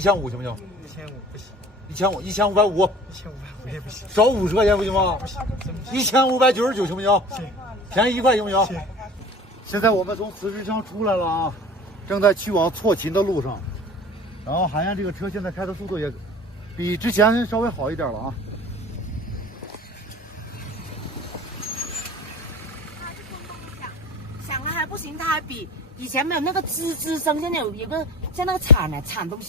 1500行不行？1500不行。1500，1550 1550也不行。少50块钱不行吗？不行，1599行不行？行。便宜1块行不行？行。现在我们从磁石乡出来了啊，正在去往错勤的路上。然后海燕这个车现在开的速度也比之前稍微好一点了啊。响了还不行，它还比以前没有那个吱吱声，现在有一个像那个铲东西。